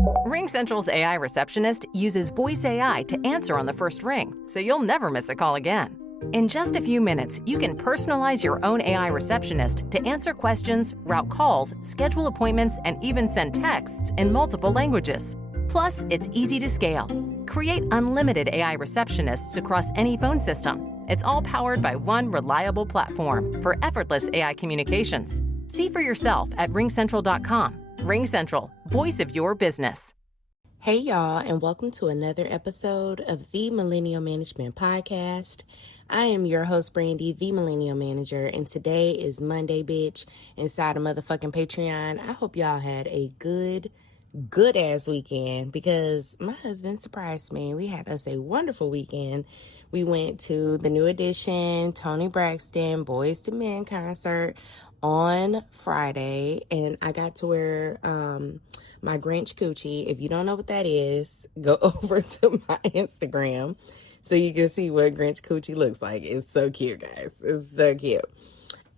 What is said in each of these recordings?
RingCentral's AI receptionist uses voice AI to answer on the first ring, so you'll never miss a call again. In just a few minutes, you can personalize your own AI receptionist to answer questions, route calls, schedule appointments, and even send texts in multiple languages. Plus, it's easy to scale. Create unlimited AI receptionists across any phone system. It's all powered by one reliable platform for effortless AI communications. See for yourself at ringcentral.com. RingCentral, voice of your business. Hey y'all, and welcome to another episode of the Millennial Management Podcast. I am your host, Brandy, the Millennial Manager, and today is Monday, bitch, inside of motherfucking Patreon. I hope y'all had a good ass weekend because my husband surprised me. We had us a wonderful weekend. We went to the New Edition, Tony Braxton, Boys to Men concert on Friday, and I got to wear my Grinch coochie. If you don't know what that is, go over to my Instagram so you can see what Grinch coochie looks like. It's so cute, guys. It's so cute.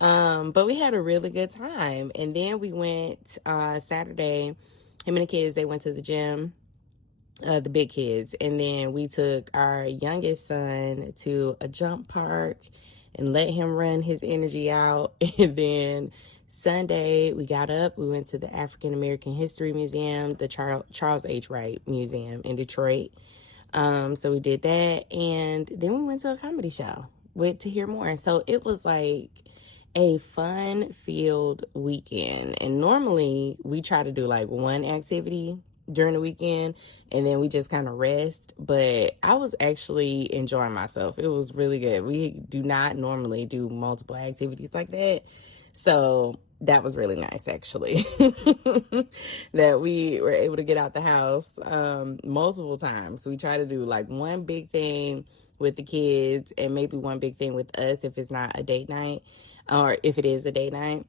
But we had a really good time, and then we went Saturday. Him and the kids, they went to the gym, the big kids, and then we took our youngest son to a jump park and let him run his energy out. And then Sunday, we got up, we went to the African American History Museum, the Charles H. Wright Museum in Detroit. So we did that, and then we went to a comedy show to hear more. So it was like a fun-filled weekend. And normally we try to do like one activity during the weekend and then we just kind of rest, but I was actually enjoying myself. It was really good. We do not normally do multiple activities like that, so that was really nice, actually. That we were able to get out the house multiple times. We try to do like one big thing with the kids and maybe one big thing with us if it's not a date night, or if it is a date night.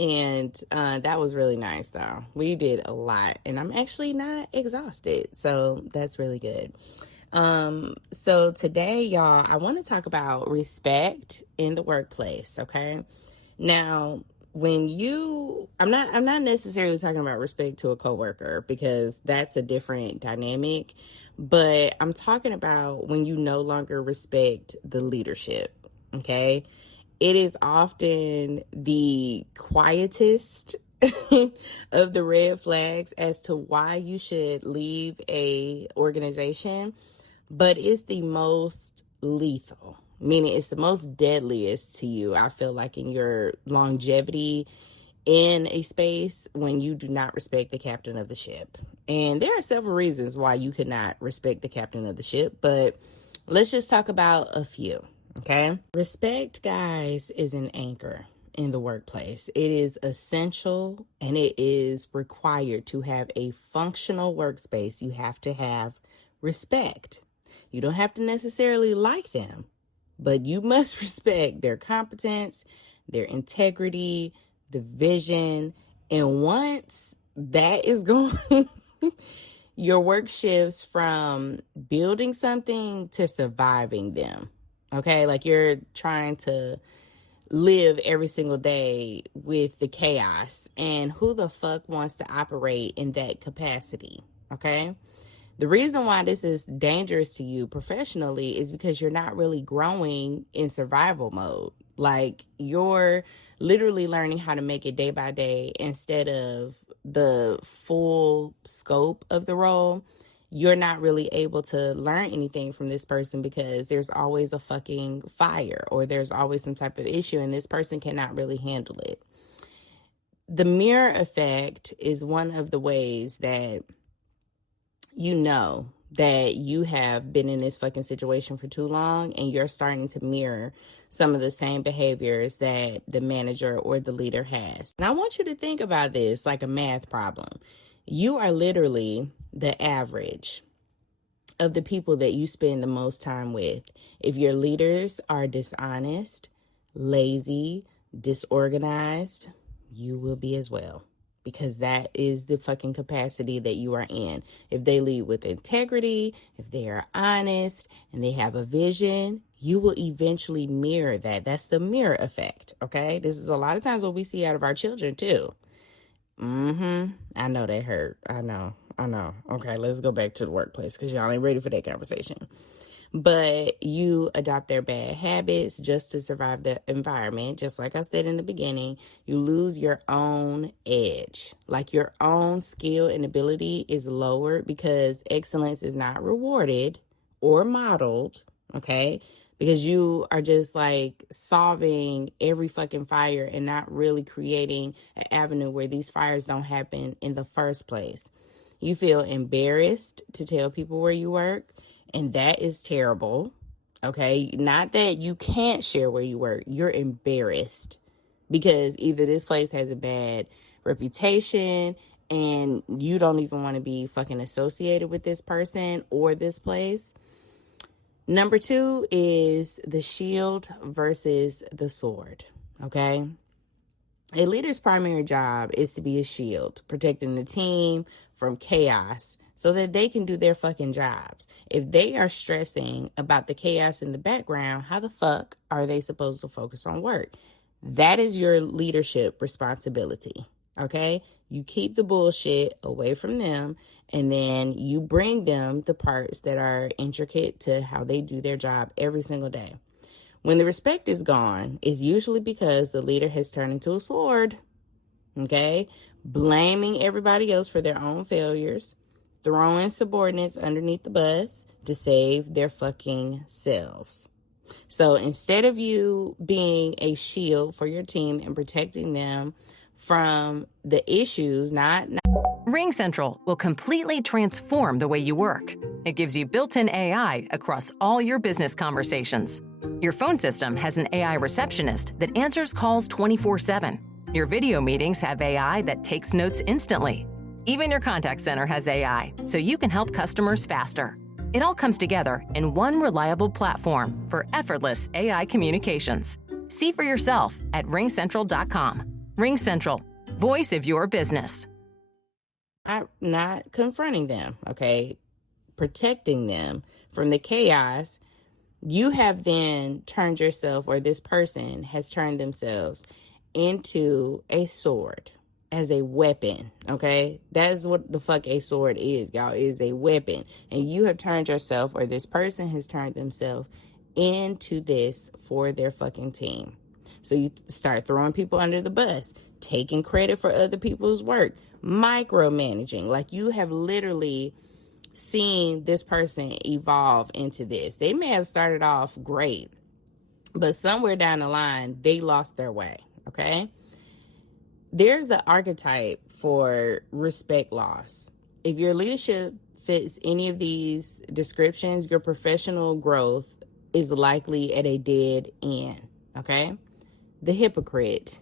And that was really nice, though. We did a lot, and I'm actually not exhausted, so that's really good. So today, y'all, I want to talk about respect in the workplace, okay? Now, I'm not necessarily talking about respect to a coworker because that's a different dynamic, but I'm talking about when you no longer respect the leadership, okay? It is often the quietest of the red flags as to why you should leave a organization, but it's the most lethal, meaning it's the most deadliest to you, I feel like, in your longevity in a space when you do not respect the captain of the ship. And there are several reasons why you could not respect the captain of the ship, but let's just talk about a few. Okay. Respect, guys, is an anchor in the workplace. It is essential and it is required to have a functional workspace. You have to have respect. You don't have to necessarily like them, but you must respect their competence, their integrity, the vision. And once that is gone, your work shifts from building something to surviving them. Okay, like you're trying to live every single day with the chaos, and who the fuck wants to operate in that capacity? Okay, the reason why this is dangerous to you professionally is because you're not really growing in survival mode. Like you're literally learning how to make it day by day instead of the full scope of the role. You're not really able to learn anything from this person because there's always a fucking fire or there's always some type of issue and this person cannot really handle it. The mirror effect is one of the ways that you know that you have been in this fucking situation for too long and you're starting to mirror some of the same behaviors that the manager or the leader has. And I want you to think about this like a math problem. You are literally the average of the people that you spend the most time with. If your leaders are dishonest, lazy, disorganized, you will be as well, because that is the fucking capacity that you are in. If they lead with integrity, if they are honest and they have a vision, you will eventually mirror that. That's the mirror effect, okay? This is a lot of times what we see out of our children too. I know they hurt. I know. Okay, let's go back to the workplace because y'all ain't ready for that conversation. But you adopt their bad habits just to survive the environment. Just like I said in the beginning, you lose your own edge. Like your own skill and ability is lowered because excellence is not rewarded or modeled, okay? Because you are just like solving every fucking fire and not really creating an avenue where these fires don't happen in the first place. You feel embarrassed to tell people where you work, and that is terrible, okay? Not that you can't share where you work. You're embarrassed because either this place has a bad reputation and you don't even want to be fucking associated with this person or this place. Number 2 is the shield versus the sword, okay? A leader's primary job is to be a shield, protecting the team from chaos so that they can do their fucking jobs. If they are stressing about the chaos in the background, how the fuck are they supposed to focus on work? That is your leadership responsibility, okay? You keep the bullshit away from them, and then you bring them the parts that are intricate to how they do their job every single day. When the respect is gone, it's usually because the leader has turned into a sword, okay? Blaming everybody else for their own failures, throwing subordinates underneath the bus to save their fucking selves. So instead of you being a shield for your team and protecting them from the issues, RingCentral will completely transform the way you work. It gives you built-in AI across all your business conversations. Your phone system has an AI receptionist that answers calls 24/7. Your video meetings have AI that takes notes instantly. Even your contact center has AI, so you can help customers faster. It all comes together in one reliable platform for effortless AI communications. See for yourself at ringcentral.com. RingCentral, voice of your business. Not confronting them, okay? Protecting them from the chaos. You have then turned yourself, or this person has turned themselves into a sword as a weapon, okay? That is what the fuck a sword is, y'all, is a weapon. And you have turned yourself, or this person has turned themselves into this for their fucking team. So you start throwing people under the bus, taking credit for other people's work, micromanaging. Like you have literally seen this person evolve into this. They may have started off great, but somewhere down the line, they lost their way, okay? There's an archetype for respect loss. If your leadership fits any of these descriptions, your professional growth is likely at a dead end, okay? The hypocrite.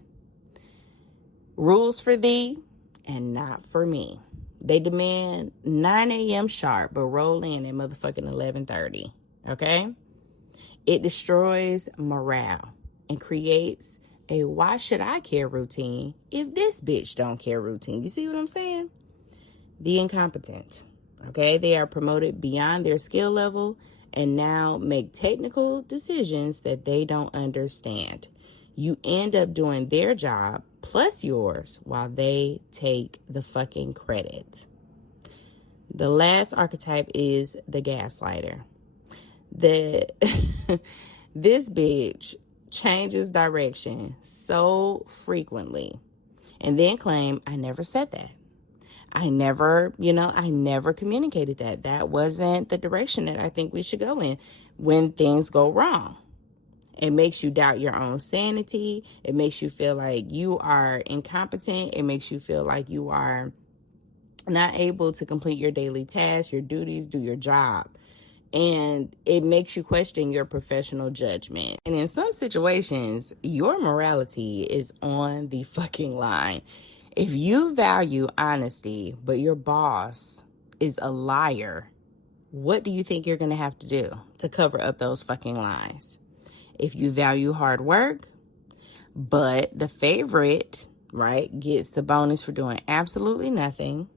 Rules for thee and not for me. They demand 9 a.m. sharp, but roll in at motherfucking 11:30, okay? It destroys morale and creates a why should I care routine if this bitch don't care routine. You see what I'm saying? The incompetent, okay? They are promoted beyond their skill level and now make technical decisions that they don't understand. You end up doing their job plus yours while they take the fucking credit. The last archetype is the gaslighter. This bitch changes direction so frequently and then claim, I never said that. I never communicated that. That wasn't the direction that I think we should go in when things go wrong. It makes you doubt your own sanity. It makes you feel like you are incompetent. It makes you feel like you are not able to complete your daily tasks, your duties, do your job. And it makes you question your professional judgment. And in some situations, your morality is on the fucking line. If you value honesty, but your boss is a liar, what do you think you're going to have to do to cover up those fucking lies? If you value hard work, but the favorite, right, gets the bonus for doing absolutely nothing.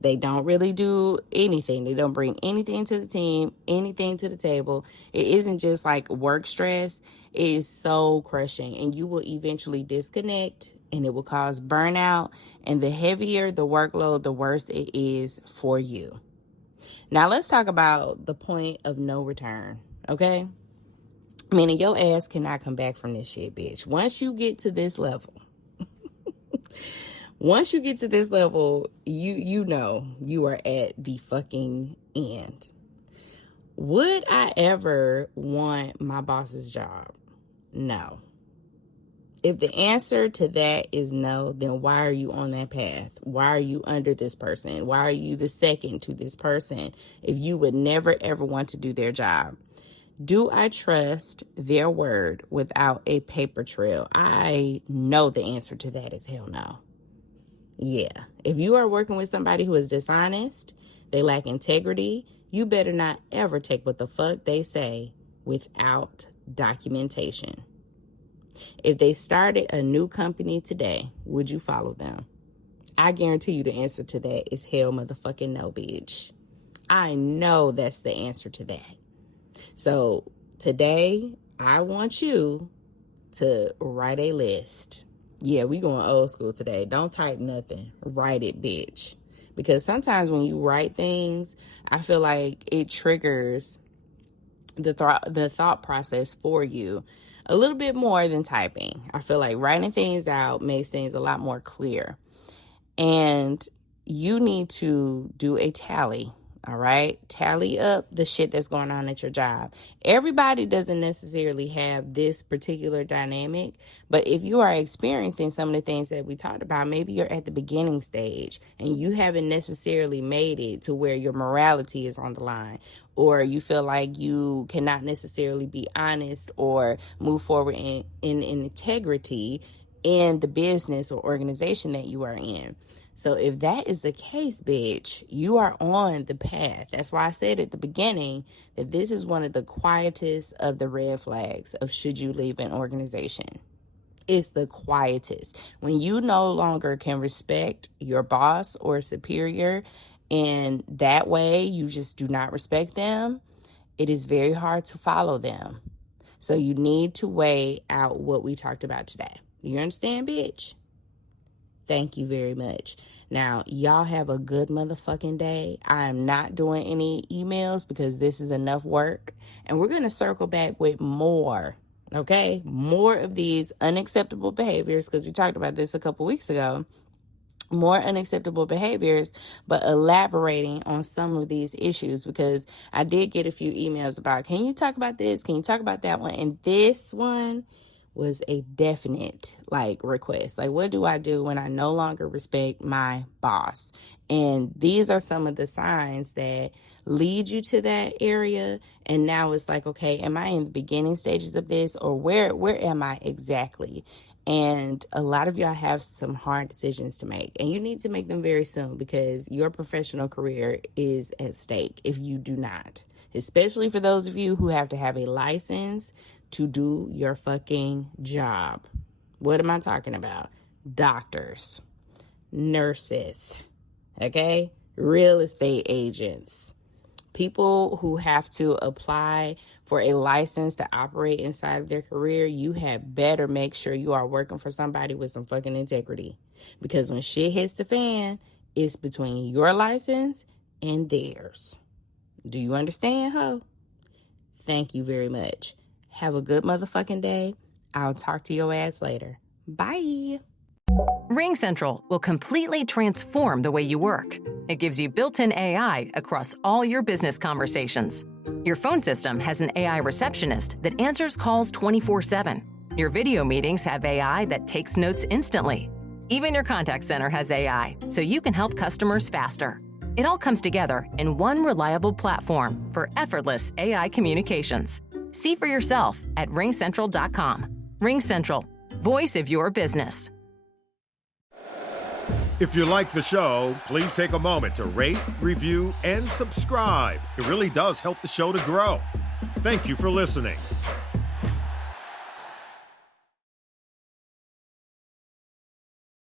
They don't really do anything. They don't bring anything to the team, anything to the table. It isn't just like work stress. It is so crushing, and you will eventually disconnect and it will cause burnout. And the heavier the workload, the worse it is for you. Now, let's talk about the point of no return, okay? Meaning your ass cannot come back from this shit, bitch. Once you get to this level, you know you are at the fucking end. Would I ever want my boss's job? No. If the answer to that is no, then why are you on that path? Why are you under this person? Why are you the second to this person if you would never, ever want to do their job? Do I trust their word without a paper trail? I know the answer to that is hell no. Yeah. If you are working with somebody who is dishonest, they lack integrity, you better not ever take what the fuck they say without documentation. If they started a new company today, would you follow them? I guarantee you the answer to that is hell motherfucking no, bitch. I know that's the answer to that. So today, I want you to write a list. Yeah, we going old school today. Don't type nothing. Write it, bitch. Because sometimes when you write things, I feel like it triggers the thought process for you a little bit more than typing. I feel like writing things out makes things a lot more clear. And you need to do a tally, all right? Tally up the shit that's going on at your job. Everybody doesn't necessarily have this particular dynamic, but if you are experiencing some of the things that we talked about, maybe you're at the beginning stage and you haven't necessarily made it to where your morality is on the line, or you feel like you cannot necessarily be honest or move forward in integrity in the business or organization that you are in. So if that is the case, bitch, you are on the path. That's why I said at the beginning that this is one of the quietest of the red flags of should you leave an organization. It's the quietest. When you no longer can respect your boss or superior, and that way you just do not respect them, it is very hard to follow them. So you need to weigh out what we talked about today. You understand, bitch? Thank you very much. Now, y'all have a good motherfucking day. I am not doing any emails because this is enough work. And we're going to circle back with more, okay? More of these unacceptable behaviors, because we talked about this a couple weeks ago. More unacceptable behaviors, but elaborating on some of these issues, because I did get a few emails about, can you talk about this? Can you talk about that one? And this one was a definite request. What do I do when I no longer respect my boss? And these are some of the signs that lead you to that area. And now it's okay, am I in the beginning stages of this, or where am I exactly? And a lot of y'all have some hard decisions to make, and you need to make them very soon because your professional career is at stake if you do not, especially for those of you who have to have a license to do your fucking job. What am I talking about? Doctors, nurses, okay? Real estate agents, people who have to apply for a license to operate inside of their career. You had better make sure you are working for somebody with some fucking integrity, because when shit hits the fan, it's between your license and theirs. Do you understand, ho? Thank you very much. Have a good motherfucking day. I'll talk to your ass later. Bye. RingCentral will completely transform the way you work. It gives you built-in AI across all your business conversations. Your phone system has an AI receptionist that answers calls 24/7. Your video meetings have AI that takes notes instantly. Even your contact center has AI, so you can help customers faster. It all comes together in one reliable platform for effortless AI communications. See for yourself at ringcentral.com. RingCentral, voice of your business. If you like the show, please take a moment to rate, review, and subscribe. It really does help the show to grow. Thank you for listening.